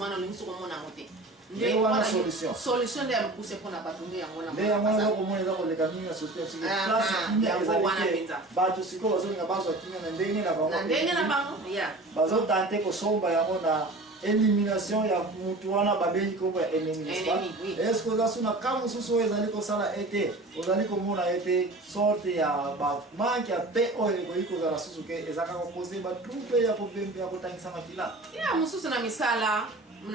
wana lingiso komona ngote nde wana solution nde ya pousse pour na batunde yango na nde yango na komona za koleka mingi na société sike place kimia ezalike bato siko bazolinga bazwa kimia na ndenge na bango ya bazotante kosomba yango na élimination ya mutu wana babengi kombo ya ennemi est-ce que oza suna ka mosusu oyo ezali kosala ete ozali komona ete sorte ya bamanke ya pe oyo ekoki kozala susu ke ezaka kopose batroupe ya kobembe ya kotangisa makila ya mosusu na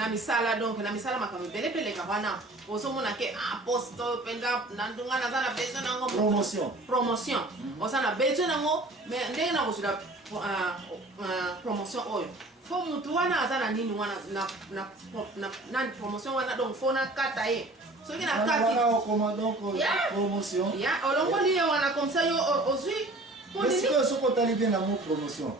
misala donc na misala makambo ebelebeleka wana ozomona ke poste mpenza na ndunga naza na besoin nango promotion oza na besoin nango mais ndenge na kozwila promotion oyo fo mutu wana aza na nini wana na promotion wana donc fo na kata ye soki na kati promotion ya olongoli ye wana comme ça yo ozwi esiko soko otali bien na mo promotion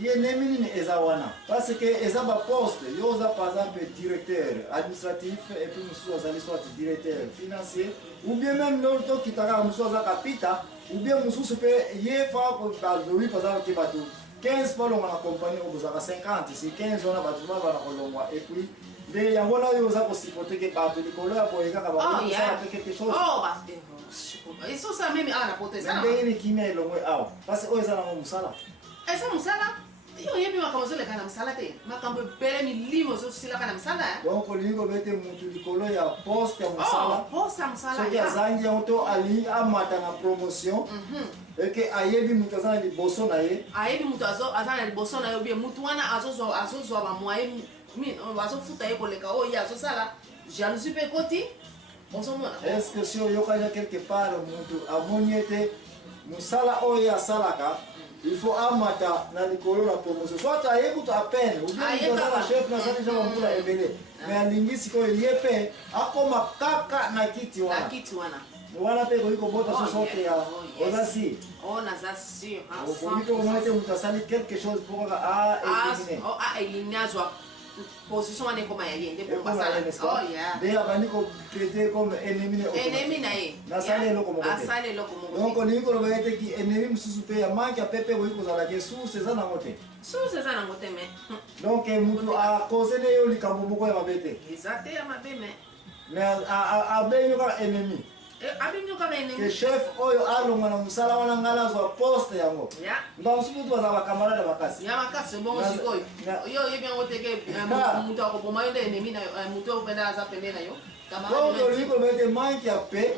ye nemi nini eza wana parce que eza baposte yo oza par exemple directeur administratif et puis mosusu ozali soit directeur financier ou bien même tokitaka mosusu aza kapita ou bien mosusu mpe ye fa bazwi par exemple ke bato 15 balongwa na compagnie obozaka 50 si 15 wana bato bana kolongwa et puis nde yango na oyo oza kosipote ke bato likolo ya boye kaka bakosala pe quelque chose eso sa meme ana potesa ndenge ni kimia elongwe awa parce oyo eza nango mosala eza mosala yo yebi makambo ozoleka na mosala te makambo ebele milimo ozosilaka na mosala donc olingi kobete mutu likolo ya poste ya mosala soki azangi yango to alingi amata na promotion eke ayebi mutu aza na liboso na ye ayebi mutu aza na liboso na ye obie mutu wana azozwa bamoye azofuta ye koleka oyo ye azosala jalousie mpe ekoti ozomona est ce que si oyokanya quelque part mutu amoni ete mosala oyo asalaka il faut amata na likolo na promotion soit ayebi to apene ou bien mutu aza na chef na asali jama mutula ebele mais alingi sikoyo ye mpe akoma kaka na kiti wana wana mpe ekoki kobota so sorte ya oza si naza sur okoki komona ete mutu asali quelque chose po kaka elimine azwa position wana ekoma ya ye nde bombasala nde abandi kotraite comme ennemi na ye nasali eloko moko te donc olingi koloba ete ki ennemi mosusu mpe ya manke ya pepe ekoki kozala ke source eza nango te mais donc mutu akose nde yo likambo moko ya mabe te eza te ya mabe mais abengi kaka ennemi ke chef oyo alongwa na mosala wana ngai nazwa poste yango ndamosusu mutu bazala bakamarade makasi bongo sikoyo yo oyebi yango teke mutu akoboma yo nde enemi na mutu oyo mpena aza pembe na yo donc olingi koloba ete manke ya pe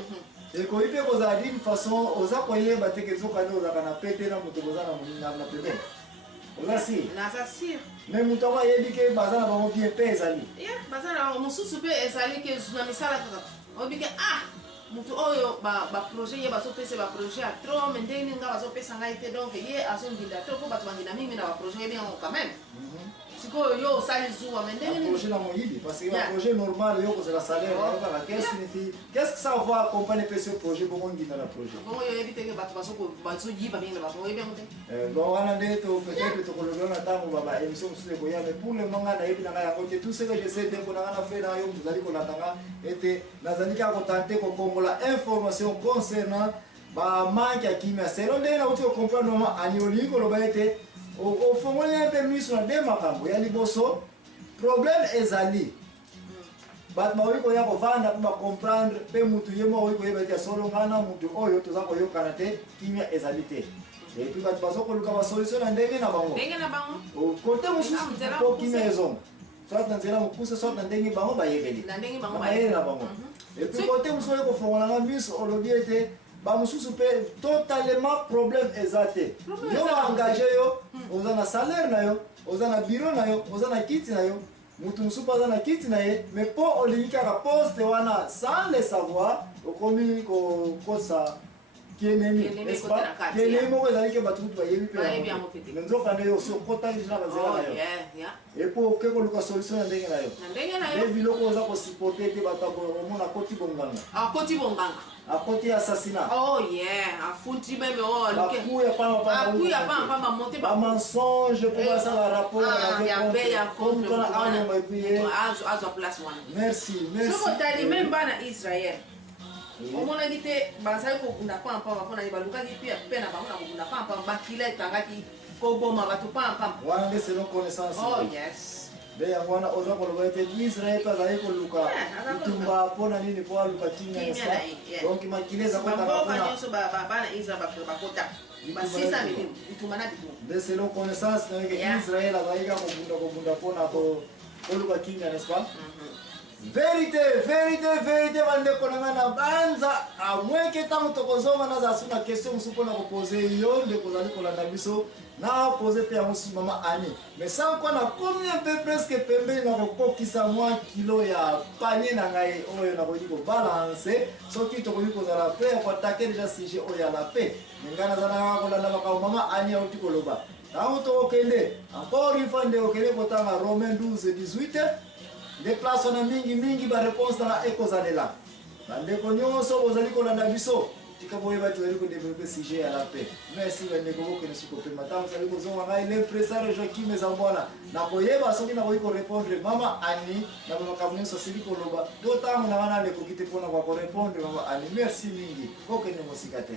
ekoki mpe kozala d'une façon oza koyeba teke zoka nde ozalaka na pe te na moto boza na pembeni oza sir mais mutu yango ayebi ke baza na bango bien mpe ezali baza na bango mosusu mpe ezali ke na misala kaka oyebi ke mutu oyo baprojet ye bazopesa baprojet ya trop mais ndenge nga bazopesa ngai te donc ye azonginda to mpo bato bangina mingi na baprojet yebi yango quand même sikoyo yo osali zuwa mais ndenge projet na moyibi parce que baprojet normal yo kozala salaire kaka qu'est-ce que ça va accompagner pe ce projet bongo nginda na projet bongo yo yebi teke bato bazoyiba mingi na bato oyebi yango te donc wana nde peut-être tokolobela na ntango ba émission mosusu ekoya mais pour le moment nga nayebi na ngai yango te tout ce que je sais te mpo na nga na fe na yo tozali kolatanga ete nazali kaka kotante kokongola information concernant bamanke ya kimia selo ndenge nauti kocomprendre noma ani olingi koloba ete ofongoli mpe miso na de makambo ya liboso problème ezali bato baoki koya kovanda mpe bacomprendre mpe mutu ye moko oki koyeba ete solo ngai na mutu oyo toza koyokana te kimia ezali te epuis bato bazokoluka basolution na ndenge na bango kote mosusu po kimia ezonga soit na nzela mokuse soit na ndenge bango bayebeli bayele na bango epuis kote mosusu oyo kofongolanga miso olobi ete bamosusu mpe totalement problème eza te yo engage yo oza na salaire na yo oza na bureau na yo oza na kiti na yo mutu mosusu mpe aza na kiti na ye mais mpo olingi kaka poste wana sans le savoir okomi kokosa kienemi kienemi moko ezali ke bato mutu bayebi mpe me nzoka nde yo osi okotaki na banzela na yo epo oke koluka solution na ndenge na yo nde biloko oza kosipote ete bato omona akoti bonganga akoti assassinat afuti meme bakuya pamba monte bamensonge mpo basala rapport komutana anoma epui azwa place wana merci soko otali meme bana israel omonaki te bazali kobunda pampamba mpona balukaki mpe na bango na kobunda pampamba bakila etangaki koboma bato pampamba wana nde selon connaissance be yangwana oza koloba ete Israel azali koluka itumba mpona nini po aluka kimia nesa donc makili eza nde selon connaissance na yeke Israel azali ka kobunda mpona koluka kimia n'est-ce pas? Vérité bandeko na nga na banza amweke ntango tokozonga naza asuna question mosusu mpona kopose yo ndeko ozali kolanda biso na pose pe yango si mama Annie mais sans quoi na komi un peu presque pembeni na kokokisa mwa kilo ya panier na ngai oyo nakoki kobalance soki tokoki kozala pe ya koatake deja sujet oyo ya la pe me ngai nazalaka kolanda makambo mama Annie auti koloba ntango tokokende encore une fois nde okende kotanga Romain 12:18 nde place wana mingi ba réponse na ekozala bandeko nyonso bozali kolanda biso tika boyeba tozali kodevelope sujet ya la paix. Merci bandeko bokende sikope matango tozali kozonga ngai l'impresario Joachim Ezambwana nakoyeba soki nakoki korépondre mama Annie na bamakambo nyonso asili koloba to ntango na wana nekoki te mpona kwa korépondre mama Annie. Merci mingi bokende mosika te.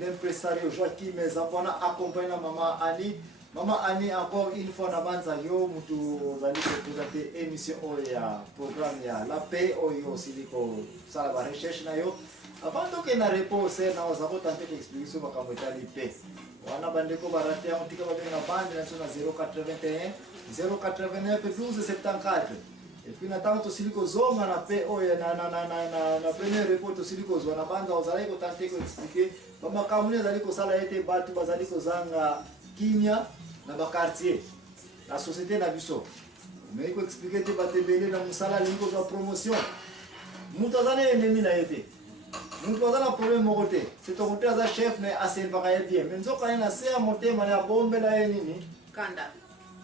L'impresario Joachim Ezambwana accompagne maman Annie. Maman Annie encore une fois na banza yo mutu zali ko présenter émission ya programme ya la paix oyo siliko sala ba recherche na yo avant que na réponse na ozako tenter d'expliquer sur makambo etali paix wana bandeko barate ya mutika ba na bande na 081 089 1274 et puis natango to siliko zonga na paix oyo na première report to siliko zwa na banza ozali ko tenter ko expliquer mama kamune zali ko sala ete batu bazali ko zanga kimia na ba quartier la société na biso mais ko expliquer te batebele na musala lingo za promotion mutu azana ennemi na yete mutu azana problème mokote c'est ton côté za chef na aselva ka bien mais nzoka na se motema na bombe la nini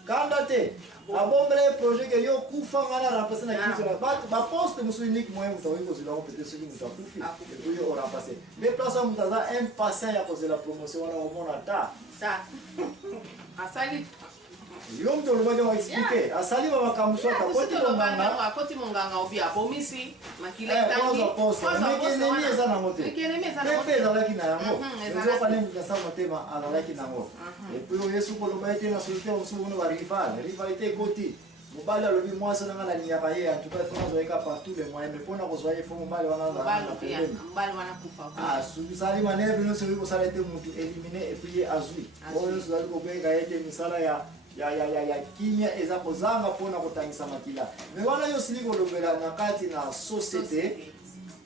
kanda te abombele projet que yo kufa ngana remplacer na kiso la ba poste musu unique moyen mutu ko zila ko peut-être celui mutu akufi et puis on remplacer mais place mutu za impatient ya cause la promotion wana au mona ta asali yo mtu lobaje wa expliquer asali ba makamsho ta koti monganga obi abomisi makila tangi mais que eza na mote mais za laki na yango nzo pa nemu kasa motema ala laki na ngo et puis yesu ko lobaje na société on souvent va rivalité koti mobali alobi mwasi na ngala ni yaba ye en tout cas France zoeka partout les moyens mais pona ko zoye fo mobali wana wana kufa subisali manevre no sori ko sala ete mutu éliminer et puis azui oyo sala ko benga ete misala ya kimia eza kozanga pona kotangisa makila mais wana yo siliko lobela na kati na société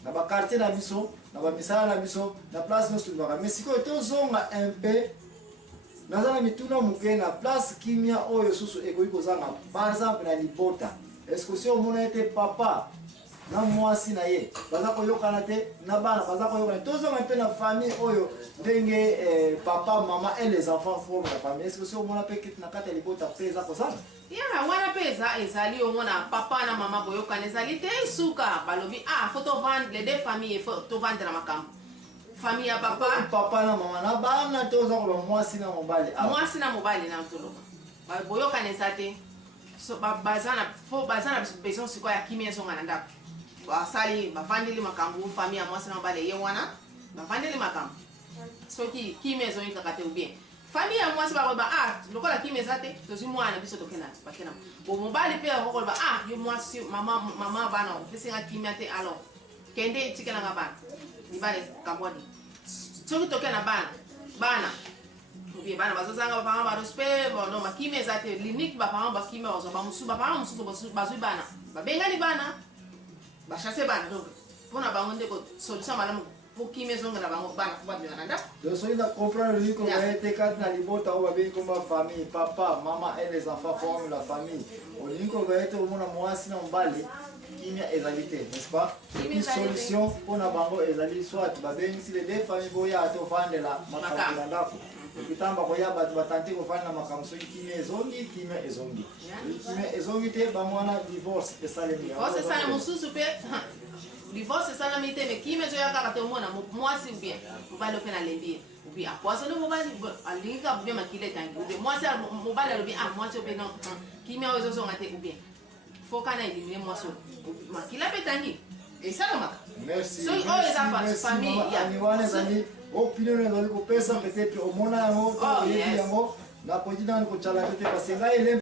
na ba quartier na biso na ba misala na biso na place no sulbaka mais siko tozonga un peu nazana mituna muke na place kimia oyo susu ekoki kozanga par exemple na libota est-ce que si on mona ete papa na mwasi na ye baza koyokana te na bana baza koyokana tozonga mpe na famille oyo ndenge papa maman et les enfants forment la famille est-ce que si on mona pe na kati ya libota pe eza kozanga wana pe ezali omona papa na mama boyokana ezali te suka balobi faut to vendre les deux familles faut to vendre na makambo famille ya papa na mama na bana te oza koloba mwasi na mobali na toloba boyokana eza te baza na besoin sikoyo ya kimia ezonga na ndako basali bavandeli makambo famille ya mwasi na mobali ye wana bavandeli makambo soki kimia ezongi kaka te ou bien famille ya mwasi bakoba lokola kimia eza te tozwi mwana biso bakena bo mobali mpe akokoloba yo mwasi mama bana opesinga kimia te alors kende tikelanga bana libale kabwadi soki toke na bana obie bana bazozanga bapanga barospe bono makimia eza te l'unique bapanga bakimia bazwa bamususu bapanga mosusu bazwi bana babengani bana bachase bana donc pona bango ndeko solution malamu pour kimia zonga na bango bana kuba bana donc soki na comprendre lui comme été kati na libota oyo babengi comme famille papa maman et les enfants forment la famille olingi koba ete omona mwasi na mobali kimia ezali te n'est-ce pas une solution mpona bango ezali soit babengisi les deux familles boya ate ofandela makambo na ndako ekitamba koya bato batante kofanda na makambo soki kimia ezongi kimia ezongi te bamwana divorce esalemi divorce esala mosusu mpe divorce esalami te me kimia ezoya kaka te omona mwasi ou bien mobali ope na lembi bien apoisonne mobali alingi kaka bien makila etangi ou bien mwasi mobali alobi mwasi ope non kimia oyo ezozonga te ou bien foka na elimine mwasi oyo makila mpe etangi esalamaka soki oyo eza famille aniwana ezali opinion ezali kopesa peut-être omona yango oyebi yango nakoki nani kochalenge te parce que ngai